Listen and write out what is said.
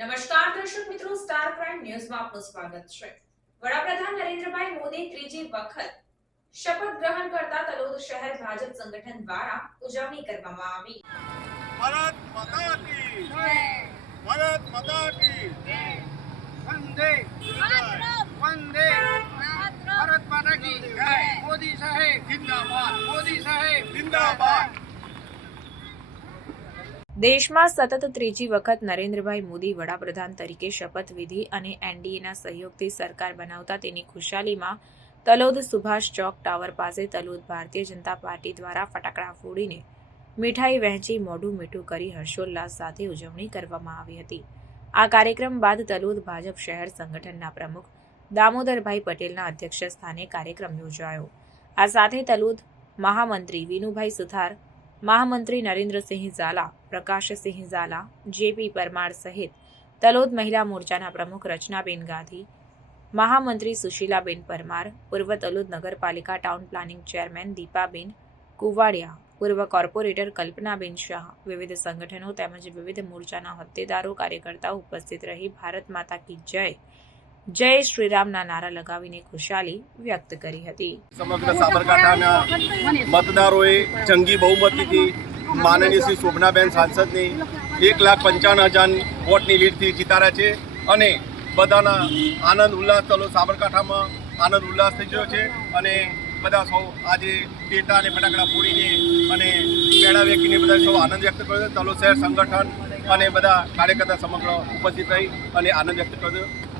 નમસ્કાર દર્શક મિત્રો સ્ટાર ક્રાઇમ ન્યૂઝમાં આપનું સ્વાગત છે. વડાપ્રધાન નરેન્દ્રભાઈ મોદી ત્રીજી વખત શપથ ગ્રહણ કરતા તલોદ શહેર ભાજપ સંગઠન દ્વારા ઉજવણી કરવામાં આવી. ભારત માતા કી ભારત માતા કી વંદે વંદે ભારત માતા કી મોદી સાહેબ જિંદાબાદ મોદી સાહેબ જિંદાબાદ દેશમાં સતત ત્રીજી વખત નરેન્દ્રભાઈ મોદી વડાપ્રધાન તરીકે શપથવિધિ અને એનડીએના સહયોગથી સરકાર બનાવતા તેની ખુશાલીમાં તલોદ સુભાષ ચોક ટાવર પાસે તલોદ ભારતીય જનતા પાર્ટી દ્વારા ફટાકડા ફોડીને મીઠાઈ વહેંચી મોઢું મીઠું કરી હર્ષોલ્લાસ સાથે ઉજવણી કરવામાં આવી હતી. આ કાર્યક્રમ બાદ તલોદ ભાજપ શહેર સંગઠનના પ્રમુખ દામોદરભાઈ પટેલના અધ્યક્ષ સ્થાને કાર્યક્રમ યોજાયો. આ સાથે તલોદ મહામંત્રી વિનુભાઈ સુથાર મહામંત્રી નરેન્દ્રસિંહ ઝાલા પ્રકાશસિંહ ઝાલા જેપી પરમાર સહિત તલોદ મહિલા મોરચાના પ્રમુખ રચનાબેન ગાંધી મહામંત્રી સુશીલાબેન પરમાર પૂર્વ તલોદ નગરપાલિકા town planning chairman Dipaben Kuvadiya પૂર્વ કોર્પોરેટર કલ્પનાબેન શાહ વિવિધ સંગઠનો તેમજ વિવિધ મોરચાના હોદ્દેદારો કાર્યકર્તાઓ ઉપસ્થિત રહી ભારત માતા કી જય જય શ્રીરામના નારા લગાવીને ખુશાલી વ્યક્ત કરી હતી. સમગ્ર સાબરકાંઠાના મતદારોએ જંગી બહુમતીથી માનનીય શ્રી શોભનાબેન સાંસદની એક લાખ પંચાવન હજાર વોટની લીડથી જીતાડ્યા છે અને બધાના આનંદ ઉલ્લાસ ચલો સાબરકાંઠામાં આનંદ ઉલ્લાસ થઈ ગયો છે અને બધા સૌ આજે ટેટા અને ફટાકડા ફોડીને અને પેડા વેકીને બધા સૌ આનંદ વ્યક્ત કર્યો છે. તલો શહેર સંગઠન અને બધા કાર્યકર્તા સમગ્ર ઉપસ્થિત રહી અને આનંદ વ્યક્ત કર્યો